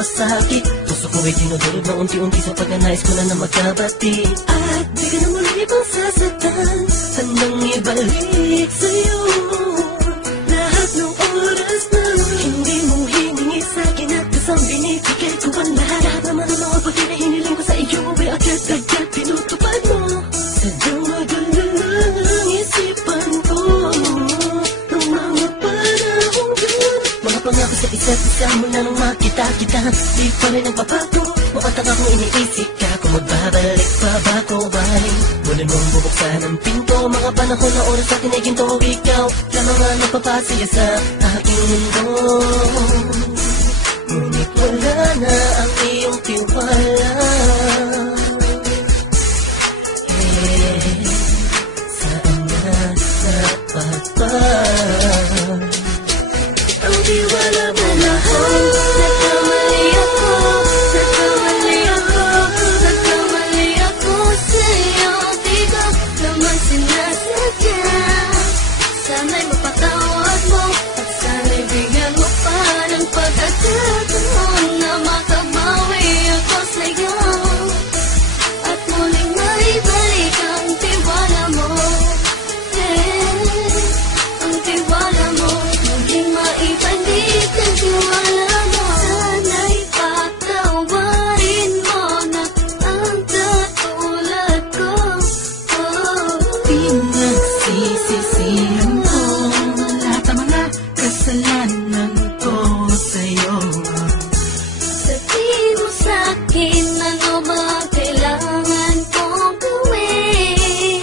napapasakit. Puso ko ay dinudulog na unti-unti sa pagkanais ko na magkabati. At di ka na muli pang sasaktan, handang ibalik sa'yo lahat ng oras na hindi mo hiningi sa'kin. At kasang binibigay ko ang lahat na mga pagka na hiniling ko sa iyo ay agad-agad tinutupad mo. Sadyang magulo lang ang isipan ko ng mga panahong yun. Mga pangako sa isa't isa mula nung makita kita, di pa rin nagpapago. Makataka kung iniisip ka kung magbabalik pa ba ko ba'y muli mong bubuksan ang pinto. Mga panahon na oras akin ay ginto, ikaw lamang ang napapasaya sa aking mundo. Ngunit wala na ang iyong tiwala. Saan na napapag ang tiwala mo mahal? Nagkamali ako, nagkamali ako, nagkamali ako sa'yo. Di ko naman sinasadya. Sana'y mapatawad mo at sana'y bigyan mo pa ng pagkakataon na makabawi ako sa'yo at muling maibalik ang tiwala mo. Ang tiwala mo, muling maibalik ang tiwala mo. Sana'y patawarin mo na ang katulad ko. Pinagsisisihan ko lahat ng mga kasalanan ko sa'yo. Sabihin mo sa'kin ano ba kailangan kong gawin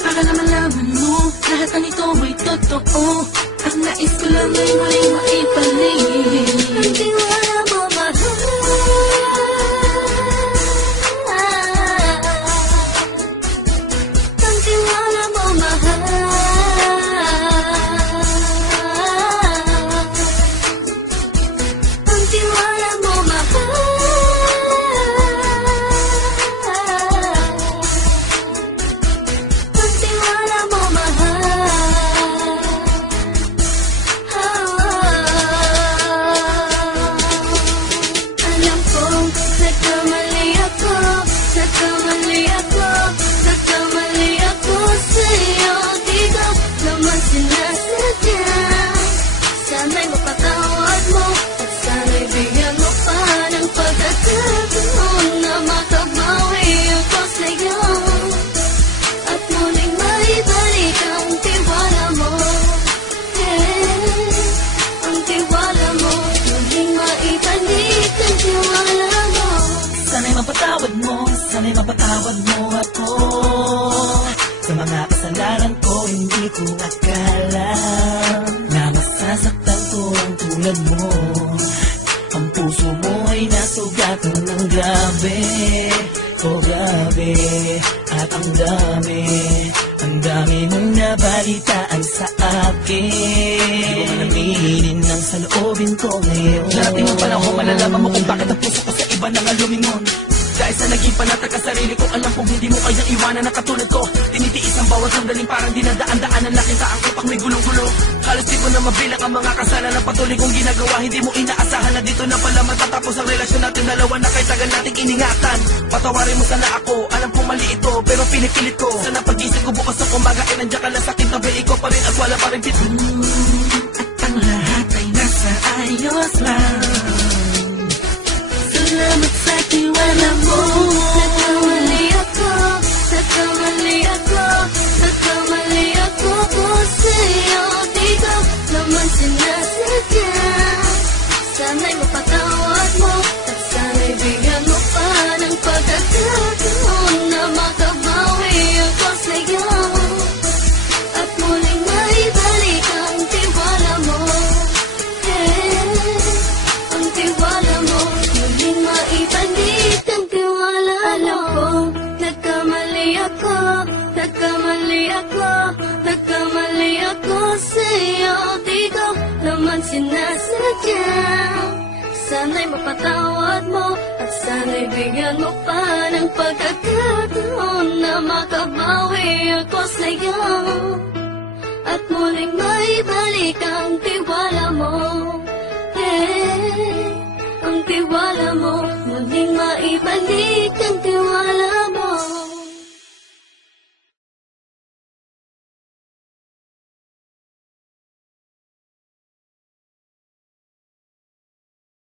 Para na malaman mo lahat ng ito ay totoo. Ang nais ko lang ay muling maibalik ang tiwala mo, mahal. Ang tiwala mo, mahal. Ang tiwala mo, mahal. Ang tiwala mo, mahal. Alam kong nagkamali ako, nagkamali ako, nagkamali ako sa'yo. Di ko naman sinasadya. Sana'y mapatawad mo at sana'y bigyan mo pa ng pagkakataon na makabawi ako sa'yo at muling maibalik ang tiwala mo. Ang tiwala mo, muling maibalik ang tiwala mo. Sana'y mapatawad mo, sana'y mapatawad mo ako sa mga kasalanan ko. Hindi ko akala na masasaktan ko ang tulad mo. Ang puso mo ay nasugatan ng grabe, oh grabe. At ang dami mong nabalitaan sa akin. Di ko man aminin ang saloobin ko ngayon. Darating mo pala ako, malalaman mo kung bakit ang puso ko sa iba nang alumingon. Dahil sa naging panatag ka sarili ko, alam kong hindi mo kayang iwanan na katulad ko. Tinitiis ang bawat sandaling parang dinadaan-daanan. Nakita ang kapag may gulong-gulo. Halos di ko na mabilang ang mga kasalanan patuloy kong ginagawa. Hindi mo inaasahan na dito na pala matatapos ang relasyon natin dalawa na kahit tagal nating iningatan. Patawarin mo sana ako, alam kong mali ito, pero pinipilit ko. Sana pag-isip ko bukas ng umaga ay nandiyan ka lang sa akin, tabi ikaw pa rin at wala pa rin fit. At ang lahat ay nasa ayos lang. Salamat sa tiwala mo. Nagkamali ako, nagkamali ako, nagkamali ako sa'yo. Di ko naman sinasadya. Sana'y mapatawad mo at sana'y bigyan mo pa ng pagkakataon na makabawi ako sa'yo at muling maibalik ang tiwala mo. Ang tiwala mo, muling maibalik ang tiwala mo. Alam kong nagkamali ako, nagkamali ako, nagkamali ako sa'yo. Di ko naman sinasadya. Sana'y mapatawad mo at sana'y bigyan mo pa ng pagkakataon na makabawi ako sa'yo at muling maibalik ang tiwala mo. Ang tiwala mo, muling maibalik ang tiwala